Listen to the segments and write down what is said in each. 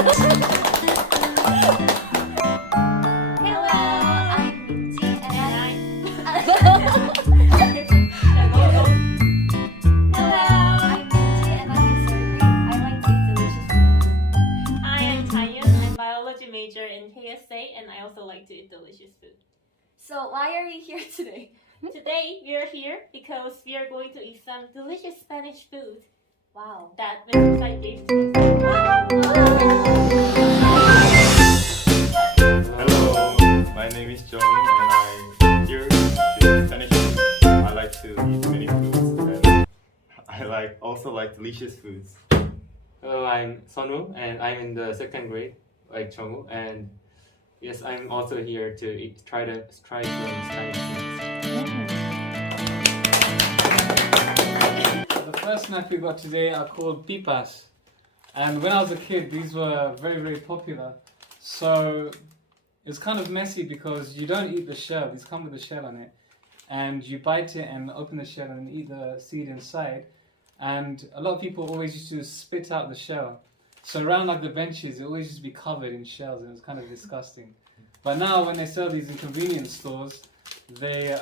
So why are we here today? Today we are here because we are going to eat some delicious Spanish food. Wow. That Mr. Syed gave to us. Hello, my name is Jong and I'm here to Spanish food. I like to eat many foods and I also like delicious foods. Hello, I'm Sonu and I'm in the second grade, like Chongwoo, and yes, I'm also here to try some Spanish snacks. The first snack we got today are called pipas, and when I was a kid these were very, very popular. So it's kind of messy because you don't eat the shell, these come with a shell on it, and you bite it and open the shell and eat the seed inside, and a lot of people always used to spit out the shell. So around like the benches, it always used to be covered in shells, and it was kind of disgusting. But now when they sell these in convenience stores, they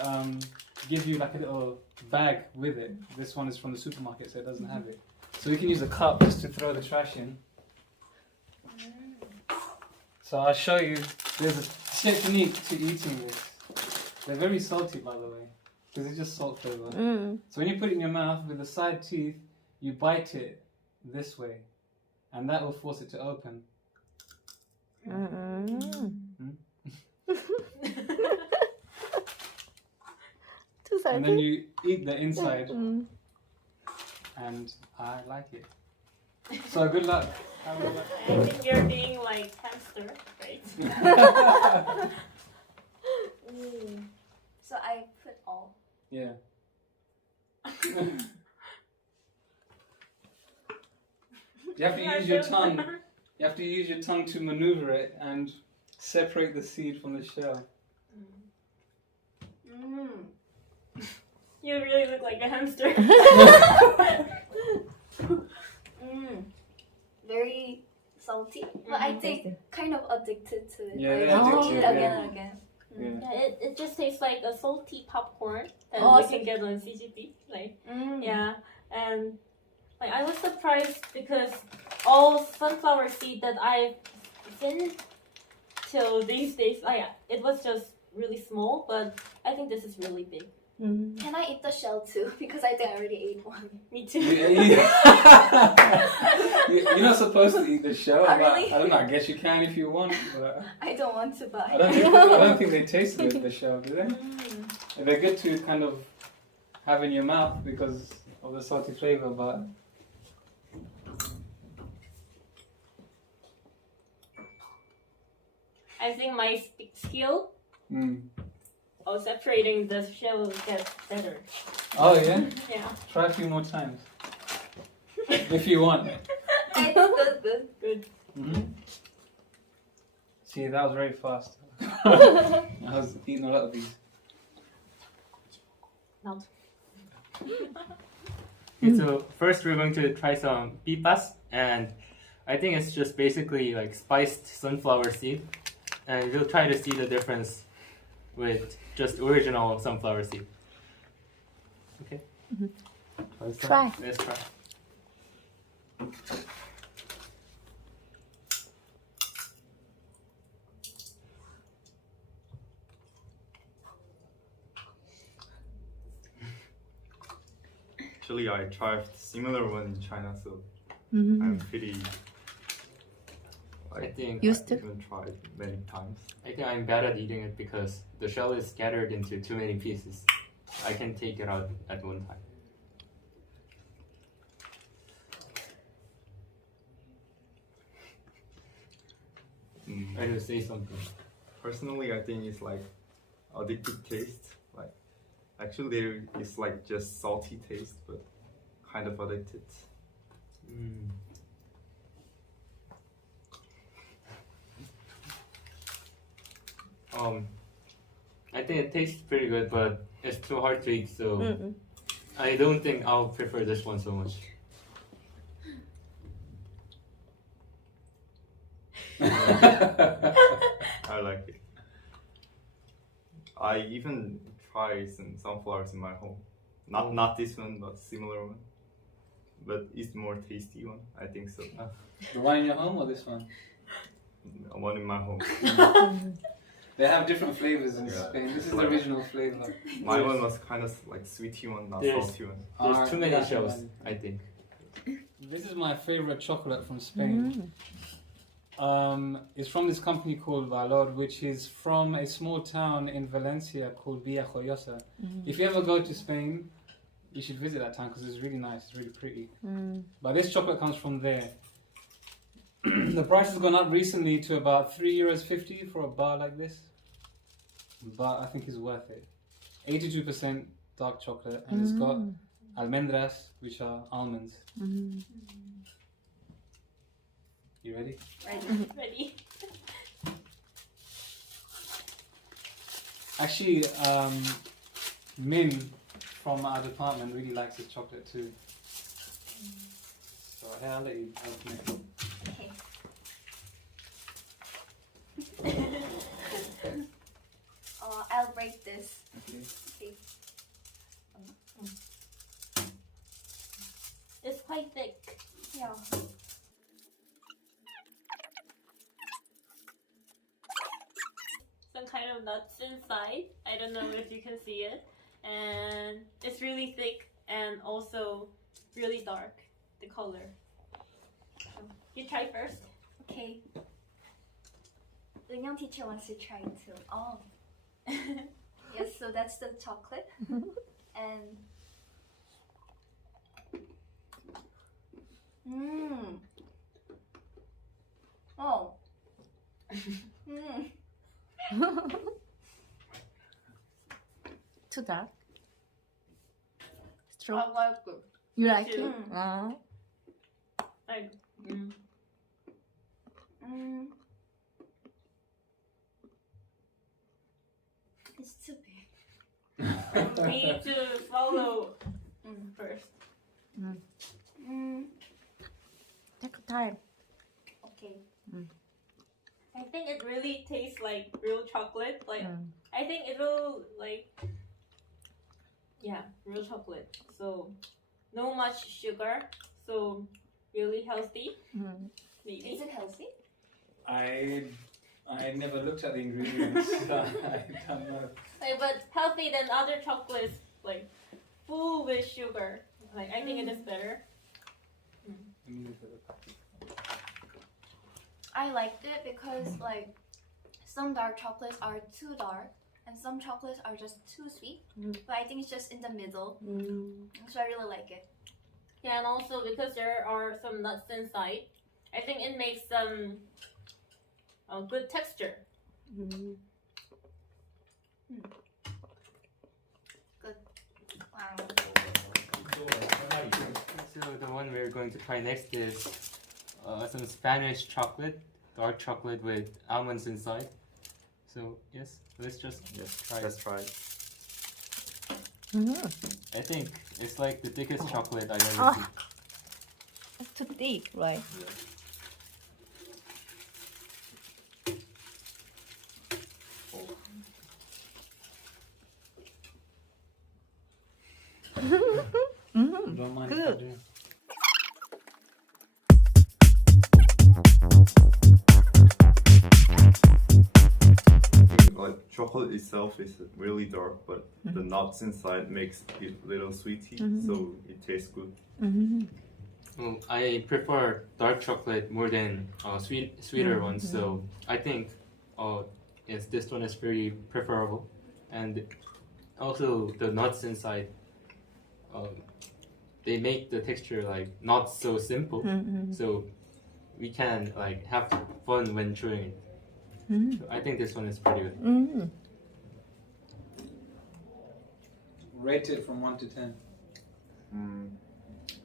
give you like a little bag with it. This one is from the supermarket, so it doesn't have it. So we can use a cup just to throw the trash in. So I'll show you, there's a technique to eating this. They're very salty, by the way, because it's just salt flavor. So when you put it in your mouth with the side teeth, you bite it this way, and that will force it to open. And then you eat the inside, and I like it. So good luck. I think you're being like hamster, right? So I put all. Yeah. You have to use your tongue. You have to use your tongue to maneuver it and separate the seed from the shell. You really look like a hamster. Very salty, but I think kind of addicted to it. Yeah, Like, they're addicted, eat yeah. again and again. Yeah. It just tastes like a salty popcorn that Oh, you can get on CGP. Like, Mm. yeah, and like I was surprised because all sunflower seed that I've seen till these days, it was just really small, but I think this is really big. Can I eat the shell too? Because I think I already ate one. Me too. You're not supposed to eat the shell. Oh, But really? I don't know. I guess you can if you want. But I don't want to buy. I don't think they taste good, the shell, do they? They're good to kind of have in your mouth because of the salty flavor, but I think my skill of separating the shell gets better. Oh yeah? Yeah. Try a few more times. If you want. It's good. Good. See, that was very fast. I was eating a lot of these. Melt. Okay, so first we're going to try some pipas, and I think it's just basically like spiced sunflower seed, and we'll try to see the difference with just original sunflower seed. Okay? Let's Try. Let's try. Actually, I tried similar one in China, so I'm pretty. I think Used to? I've even tried many times. I think I'm bad at eating it because the shell is scattered into too many pieces. I can take it out at one time. I will say something. Personally, I think it's like addictive taste. Like, actually, there is like just salty taste, but kind of addicted. I think it tastes pretty good, but it's too hard to eat, so I don't think I'll prefer this one so much. I like it. I even try some sunflowers in my home. Not this one, but similar one. But it's more tasty one. I think so. The one in your home or this one? One in my home. They have different flavors in Yeah. Spain. This is the Like- original flavor. My one was kind of like sweety one, not There's- salty one. There's too many that's shells, fine. I think. This is my favorite chocolate from Spain. It's from this company called Valor, which is from a small town in Valencia called Villajoyosa. If you ever go to Spain, you should visit that town because it's really nice, it's really pretty. But this chocolate comes from there. The price has gone up recently to about €3.50 for a bar like this. But I think it's worth it. 82% dark chocolate, and it's got almendras, which are almonds. You ready? Ready? Actually, Min from our department really likes this chocolate too. So here, I'll let you open it. Okay. I'll break this. Okay. Okay. It's quite thick. Yeah. Some kind of nuts inside. I don't know if you can see it. And it's really thick and also really dark, the color. So, you try first. Okay. Young teacher wants to try too. Oh. Yes, so that's the chocolate. And oh. Too dark. I Strong. like it. You like it? Mm. Like, It's too big. we need to follow first. Take time. Okay. I think it really tastes like real chocolate. Like, I think it will like, yeah, real chocolate. So, no much sugar. So, really healthy. Maybe. Is it healthy? I never looked at the ingredients. So I don't know. Like, but healthy than other chocolates, like full with sugar. Like, I think it is better. Let me look at it. I liked it because like some dark chocolates are too dark and some chocolates are just too sweet. But I think it's just in the middle. So I really like it. Yeah, and also because there are some nuts inside, I think it makes some good texture. Good. Wow. So the one we're going to try next is some Spanish chocolate, dark chocolate with almonds inside. So yes, let's just try Let's it. try it. I think it's like the thickest chocolate I've ever Oh. seen. It's too thick, right? Don't mind if I Good. do. Like chocolate itself is really dark, but the nuts inside makes it a little sweety, so it tastes good. Well, I prefer dark chocolate more than sweeter ones, so I think yes, this one is very preferable, and also the nuts inside, they make the texture like not so simple, so we can like have fun when chewing it. So I think this one is pretty good. Rate it from 1 to 10.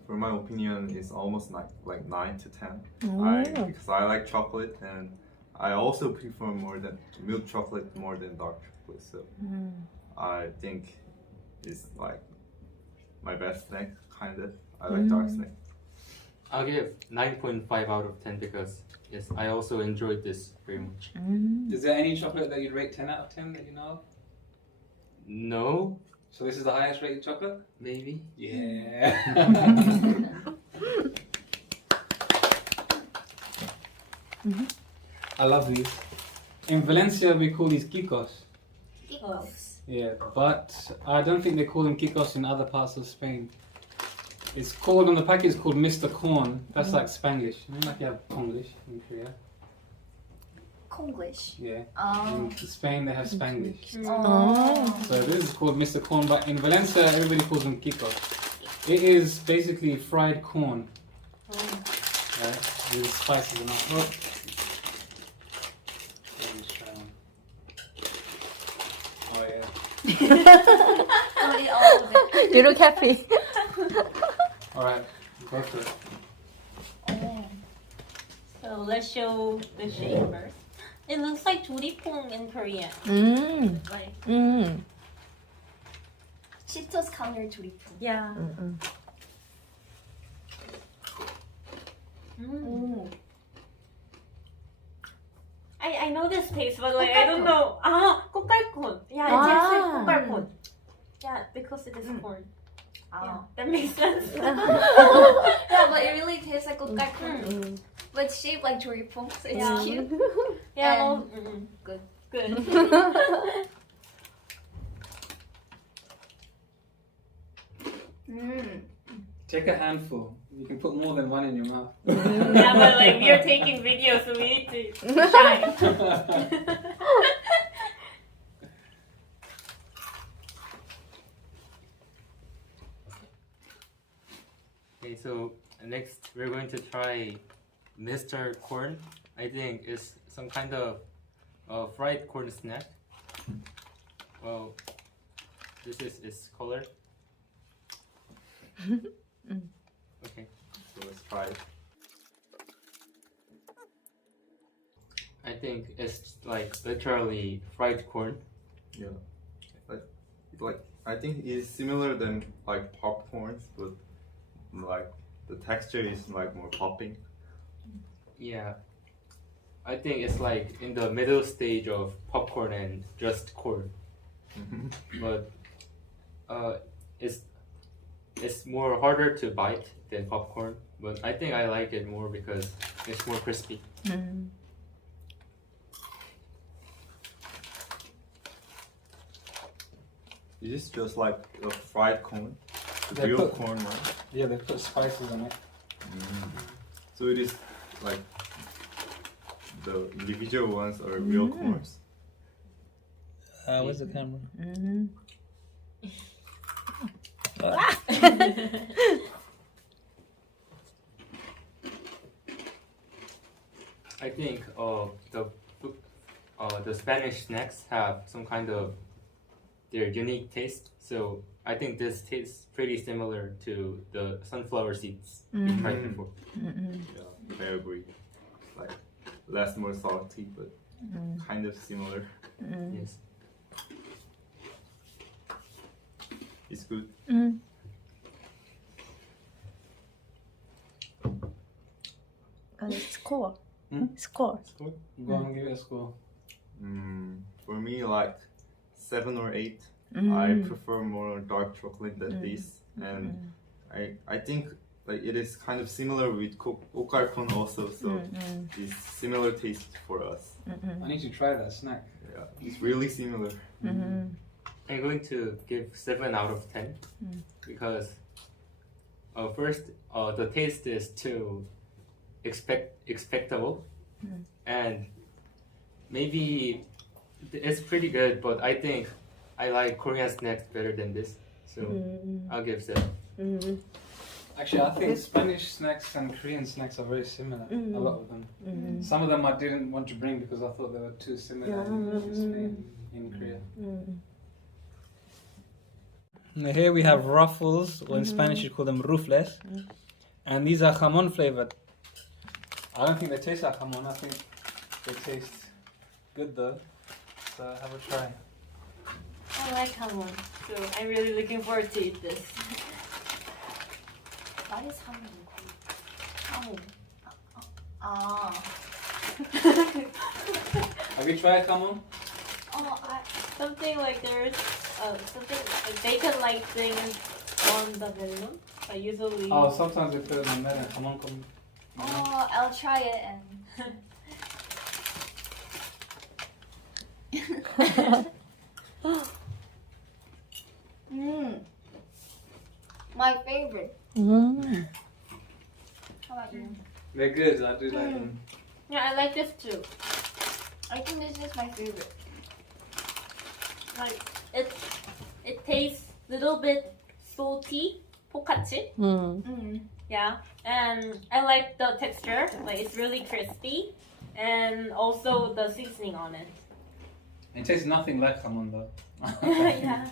For my opinion, it's almost like 9 to 10. Oh. Because I like chocolate, and I also prefer more than milk chocolate more than dark chocolate. So I think it's like my best snack, kind of. I like dark snack. I'll give 9.5 out of 10 because yes, I also enjoyed this very much. Is there any chocolate that you'd rate 10 out of 10 that you know of? No, So this is the highest rated chocolate? maybe. Yeah. I love these. In Valencia, we call these kikos. Kikos. Yeah, but I don't think they call them kikos in other parts of Spain. It's called, on the package, it's called Mr. Corn. That's like Spanglish. You know, like you have Konglish in Korea. Konglish. Yeah. Oh. In Spain, they have Spanglish. Oh. So this is called Mr. Corn, but in Valencia, everybody calls them kikos. It is basically fried corn. Right? With spices and all. Oh. Let me try one. Oh yeah. Don't eat all of it. You look happy. Alright, go for it. Oh. So let's show the shape first. It looks like 조리퐁 in Korean. Like Cheetos counter 조리품. yeah. Ooh. I know this taste, but like I don't know. 꽃갈콘. Yeah, it tastes like 꽃갈콘. Yeah, because it is corn. Yeah, that makes sense. Yeah, but it really tastes like 꽃갈콘. But it's shaped like 조리품, so it's Yeah. cute. Yeah, And well, good. good. Take a handful. You can put more than one in your mouth. Yeah, but like we are taking videos, so we need to shine. Okay, so next we're going to try Mr. Corn. I think it's some kind of fried corn snack. Well, this is its color. Okay, So let's try it. I think it's like literally fried corn. Yeah. Like I think it's similar than like popcorns, but like the texture is like more popping. Yeah, I think it's like in the middle stage of popcorn and just corn. But it's more harder to bite than popcorn. But I think I like it more because it's more crispy. Is this just like a fried corn? The They real put- corn, right? Yeah, they put spices on it. So it is like the individual ones are real corns. Where's the camera? I think the Spanish snacks have some kind of their unique taste. So I think this tastes pretty similar to the sunflower seeds we tried before. Yeah, I agree. Like less more salty, but kind of similar. Yes. It's good. Score. Hmm? Score. Go on, give it a score. For me, like 7 or 8. I prefer more dark chocolate than this, and I think like it is kind of similar with okarkon also. So it's similar taste for us. I need to try that snack. Yeah, it's really similar. I'm going to give 7 out of 10 because first the taste is too expectable and maybe it's pretty good, but I think I like Korean snacks better than this, so I'll give 7. Actually, I think Spanish snacks and Korean snacks are very similar. A lot of them. Some of them I didn't want to bring because I thought they were too similar in Spain, in Korea. Now here we have ruffles, or in Spanish you call them rufles, and these are jamon flavored. I don't think they taste like jamon. I think they taste good though. So have a try. I like hamon, so I'm really looking forward to eat this. What is hamon? hamon. Have you tried hamon? Something like there's something like bacon-like thing on the melon. I usually. Oh, sometimes they put it on there. Hamon come. I'll try it and. My favorite. How about you? They're good. I do like them. Yeah, I like this too. I think this is my favorite. Like it tastes a little bit salty, focaccia. Yeah, and I like the texture. Like it's really crispy, and also the seasoning on it. It tastes nothing like hamon though. Yeah.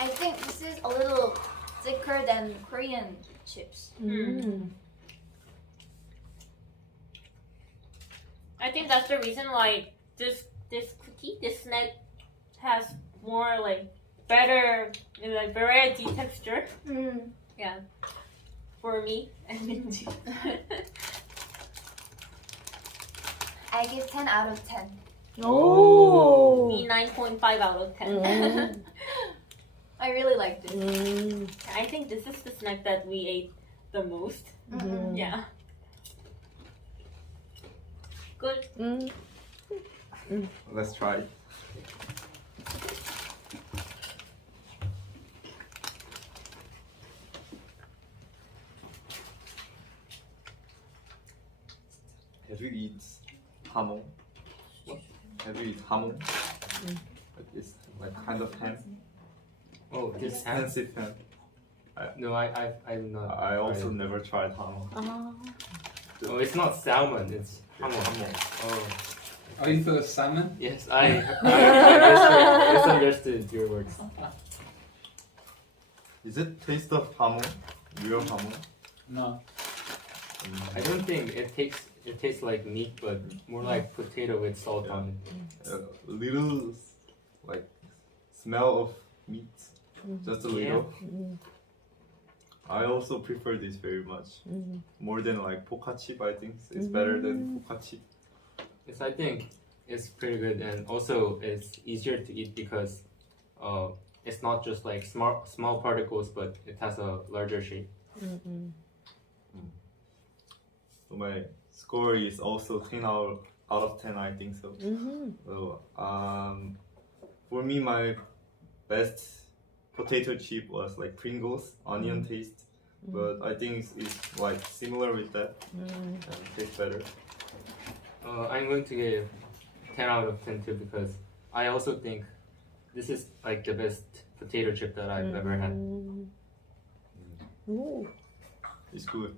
I think this is a little thicker than Korean chips. I think that's the reason why this snack has more like better like variety texture. Yeah, for me and Minji. I give 10 out of 10. Oh. Me 9.5 out of 10. I really like this. I think this is the snack that we ate the most. Yeah. Good. Let's try it. Have you eat hamon? Have you eat hamon? Like this, like kind of ham. Oh, this ham? Expensive ham. No, I'm not. I also tried it. never tried hamon. Oh, it's not salmon. It's hamon. Oh, Oh, you thought it was salmon? yes. I misunderstood your words. Is it taste of hamon? Real hamon? No. I don't think it tastes like meat, but more like potato with salt on it. A little like smell of meat, just a little. I also prefer this very much, more than like focaccia. I think it's better than focaccia. Yes, I think it's pretty good, and also it's easier to eat because it's not just like small particles, but it has a larger shape. So my score is also 10 out of 10. I think so. So for me, my best potato chip was like Pringles onion taste, but I think it's like similar with that and tastes better. I'm going to give 10 out of 10 too because I also think this is like the best potato chip that I've ever had. It's good.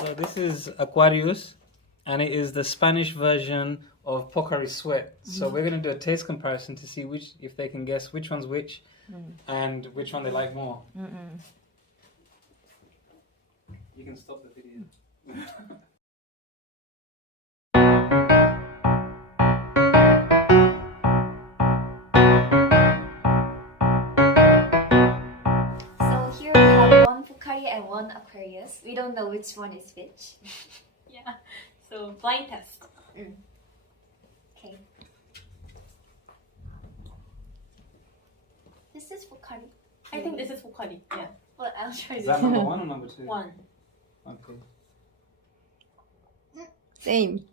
So this is Aquarius, and it is the Spanish version of Pocari Sweat. So we're gonna do a taste comparison to see if they can guess which one's which, and which one they like more. You can stop the video. So here we have one Pocari and one Aquarius. We don't know which one is which. Yeah. So blind test. Okay. This is Pocari. I think this is Pocari. Yeah. But I'll try Is this. that number one or number two? One. Okay. Same.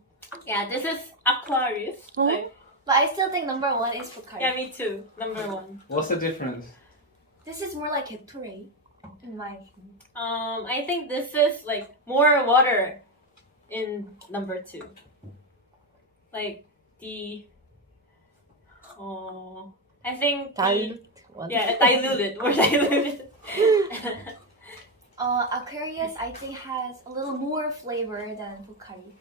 Yeah, this is Aquarius. Oh. Like, But I still think number one is Pocari. yeah, me too. Number one. What's the difference? This is more like Gatorade, in my opinion. I think this is like more water in number two. Like the I think Dilute one. diluted, more diluted. Aquarius, I think, has a little more flavor than Pocari.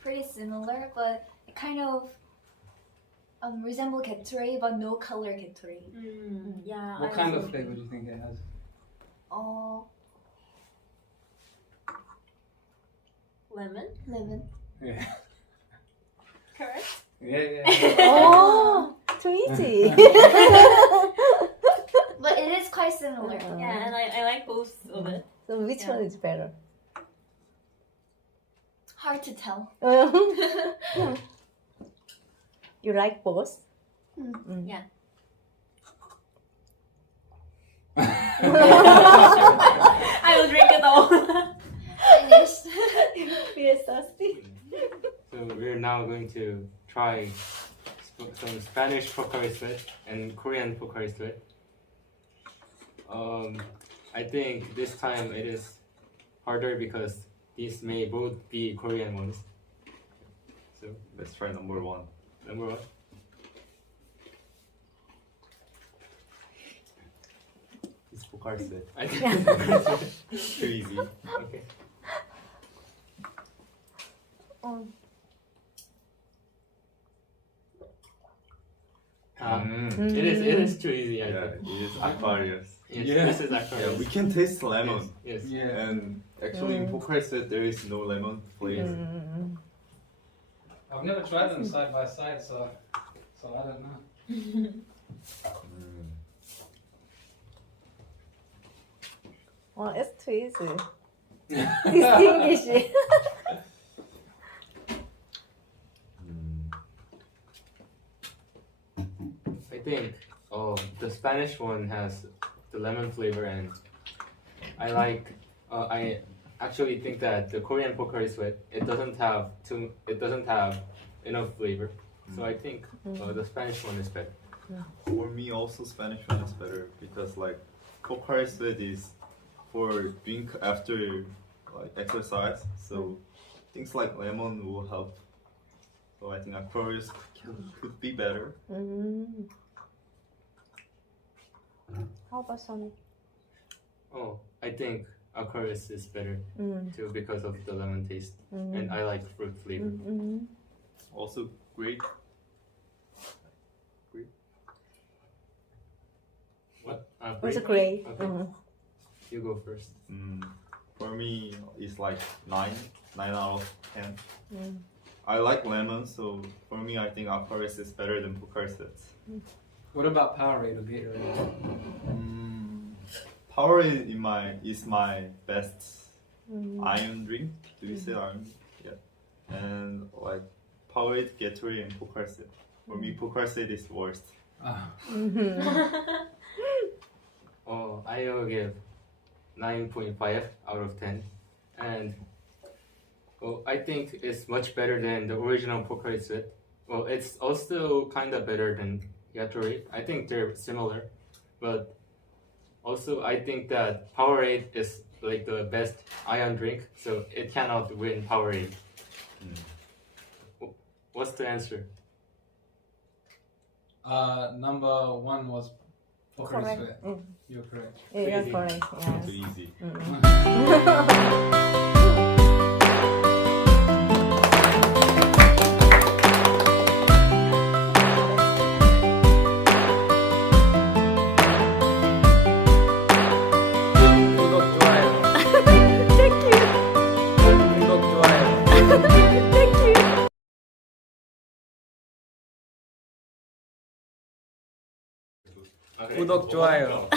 Pretty similar, but it kind of resemble Gatorade, but no color Gatorade. Yeah. What kind of flavor do you think it has? Lemon? Lemon. Yeah. Correct. Yeah. Oh, too easy. But it is quite quite similar. Yeah, and I like both of it. So which Yeah. one is better? Hard to tell. You like both? Yeah. I will drink it all. Finished. Feel thirsty? So we're now going to try some Spanish Pocari Sweat and Korean Pocari Sweat. I think this time it is harder because these may both be Korean ones. So Let's try number one. number one. It's Pocari Sweat. I think it's Pocari Sweat. Too easy. Okay. It is too easy. I Yeah, think. it is Aquarius. Yes, Yeah. this is actually. Yeah, we can taste lemon. Yes. Yeah. And actually in Pocari Sweat there is no lemon flavor. I've never tried them side by side, so I don't know. Oh, it's too easy. Distinguish it. I think the Spanish one has the lemon flavor, and I actually think that the Korean Pocari Sweat it doesn't have enough flavor. So I think the Spanish one is better. For me also Spanish one is better because like Pocari Sweat is for drink after like exercise, so things like lemon will help. So I think Aquarius could be better. How about Sonny? Oh, I think Aquarius is better too because of the lemon taste, and I like fruit flavor. Also great. What? It's great. Okay. You go first. For me it's like 9 out of 10. I like lemon, so for me I think Aquarius is better than Pocari Sweat. What about Powerade or Gatorade? Powerade is my best iron drink. Do you say iron? Yeah. And like Powerade, Gatorade, and Pocari Sweat. For me, Pocari Sweat is worst. Oh, I will give 9.5 out of 10, and I think it's much better than the original Pocari Sweat. Well, it's also kind of better than Gatorade. I think they're similar, but also I think that Powerade is like the best iron drink, so it cannot win Powerade. What's the answer? Number one was Pocari Correct. Sweat. You're correct. Yeah, Easy. correct. Too Yes. easy. 구독, 좋아요. Thank you. 구독, 좋아요. Thank you. Okay. 구독, 좋아요.